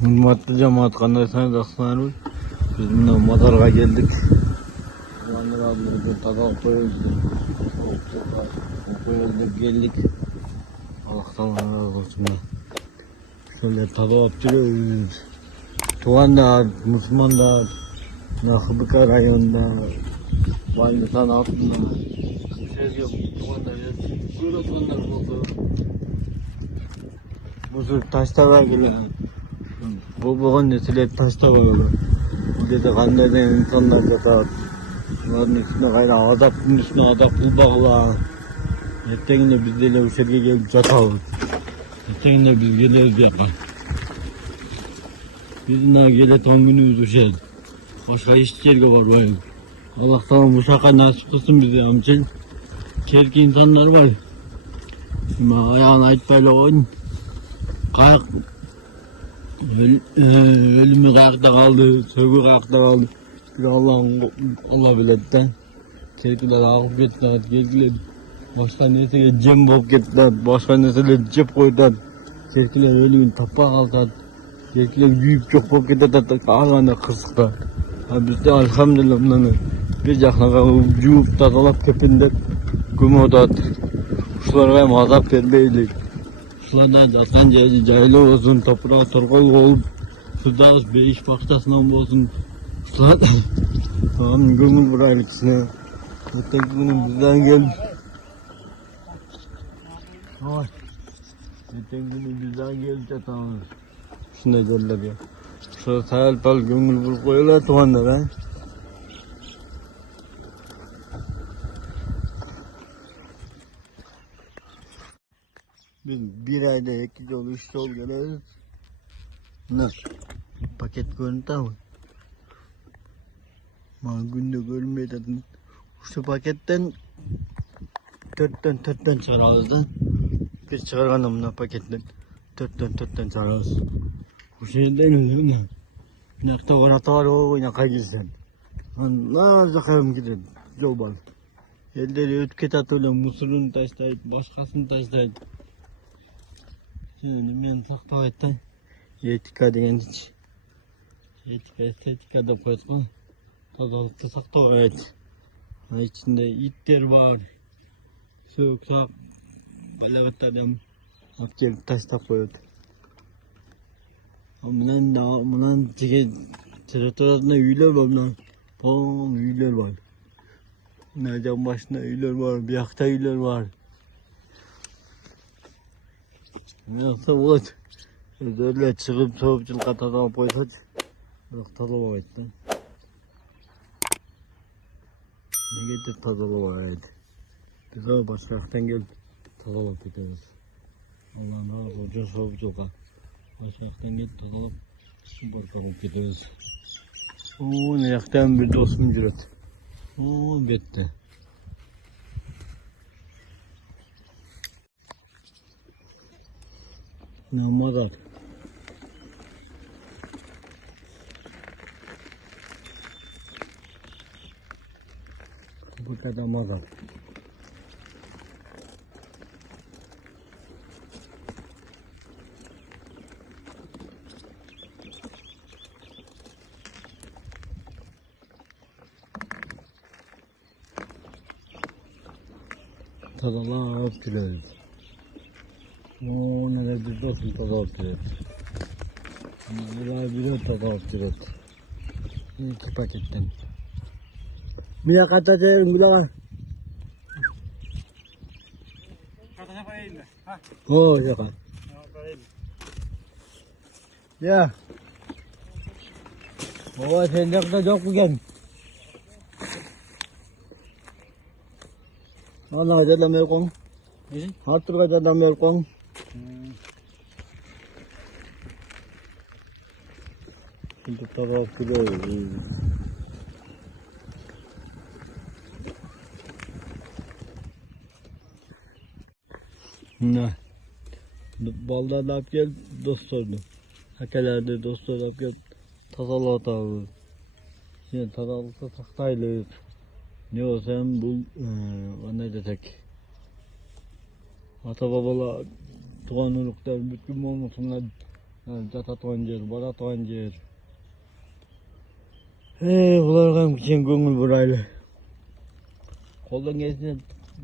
Hürmetli cemaat, kanalsanız aksanız biz buna mazarga geldik. Ulandır abimizin tadal koyuyoruz. Koyuyoruz geldik. Allah'tan razı olsun. Şöyle tadal yaptırıyoruz. Tuğan'da, Müslüman'da, Nakıbıka rayonunda, Validatan altında. Şey yok, Tuğan'da böyle Tuğan'da oldu. Bu sürü taşlara geliyor. Bugün nesile taşta var. Burada da kanlardan insanlar yatar. Bunların üstüne gayri adapın üstüne adap bulbağla. Yeteğinde biz de uşerge gelip yatalım. Yeteğinde biz geliriz yapar. Biz daha gelet 10 günümüz uşer. Başka hiç yerge var böyle. Allah sana bu şaka nasip kılsın bize amcın. Çerki insanlar var. Şimdi ayağına ait böyle oyun. Kayak. Ölümü kayakta kaldı, sövgü kayakta kaldı. Allah biletten. Çerkiler akıp gittiler, geldiler. Başka nesine cem bop gittiler, başka nesine cep koydular. Çerkiler ölümün tapa kaldı. Çerkiler büyük çok bop gittiler, ağzına kısıklar. Biz de elhamdülillah bunları bir yakına cüvüp tadalap köpünde kumodat. Kuşlara hem azap vermeydik. Kuşlardan zaten cahili olsun, toprağı torkoy olup, suda beyiş bahçesinden olsun. Kuşlar tamam gömül burayla ikisine. Öteki günün bizden gelmiş. Ay. Öteki günün bizden gelmiş de tamam. Şunu da derler ya. Şurada sayal pal gömül bulup koyuyorlar tuğanlar ha. Biz bir ayda 2 yol 3 yol geliriz. Ne? Paket görüntü ama. Ma günde görmeye dedim. Şu paketten törtten çıkarırız lan. Biz çıkarganımla paketten törtten çıkarırız. Bu şeyden öyle mi? Nakta orata var o ne kaygısan. Nasıl kayım gidelim yol var. Elleri ötket atıyorlar, musurunu taşlayıp, başkasını taşlayıp. Şimdi ben sakta ettim. Etika degan hiç. Estetika da koyma. Tazalıkta sakta et. İçinde itler var. Soğuksa balagat adam akçeli taşta koyuyor. Bundan territoriyasında üyler var lan. Bom üyler var. Nereden başında üyler var, bir yakta üyler var. Neyse olur. Öyle çıkıp soğukçul katadan koysak. Bırak tadı var etti. Ne getir tadı var etti. Biz de başka yaktan gelip tadı alıp gidiyoruz. Allah'ın razı olsun soğukçul kat. Başka yaktan gelip tadı alıp barkalıp gidiyoruz. Ooo ne yaktan bir dostum cüret. Ooo bitti. Ne mazar. Bu kadar mazar. Tadalar alıp gidiyoruz. Oo ne bir dostum tadı alıp gidiyoruz. Bir tadı alıp gidiyoruz. 2 paketten. Mila kata saya Mila. Katanya Pak Ail. Ha. Oh ya kan. Pak Ail. Ya. Bawa sendok dah jauh bukan. Allah dalam melkong. Hatur dalam melkong. Untuk taruh kilo. Ne? Balda da yap gel dost oldu. Hakelerde dost oldu yap gel. Tazalı tavuğu. Şimdi tazalıkta saktaylı. Ne olsam bu ne desek. Ata babala tuğanılıklar bütün olmasınlar. Jata tuan yer, bara tuan yer. Bularga ham kichik ko'ngil burayli. Qo'ldan kelsa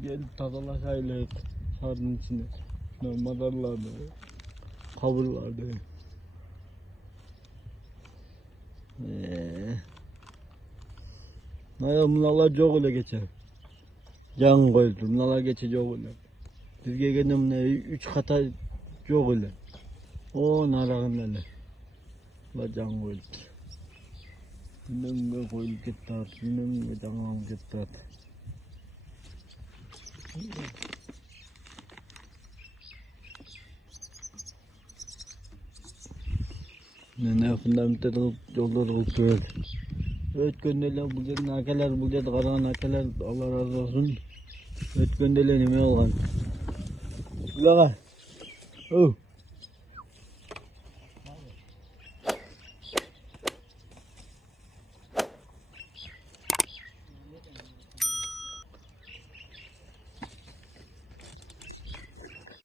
gelip tozalashaylik shaharning ichini. Mazarlarni, qabrlarni. Mana bunalar yo'q ila kecha. Jan qo'yildi, bunalar kecha yo'q ila. Bizga kelganda mana 3 xata yo'q ila. O narag'inlar. Ular jan qo'yildi. Bunga qo'yilib ketdi, bunga jan ketdi. Mana fundamental yollar oldu. Ötköndeler bu yerden akalar bu yerden karan akalar Allah razı olsun. Ötköndeler nime olgan. Ulağa. Oh.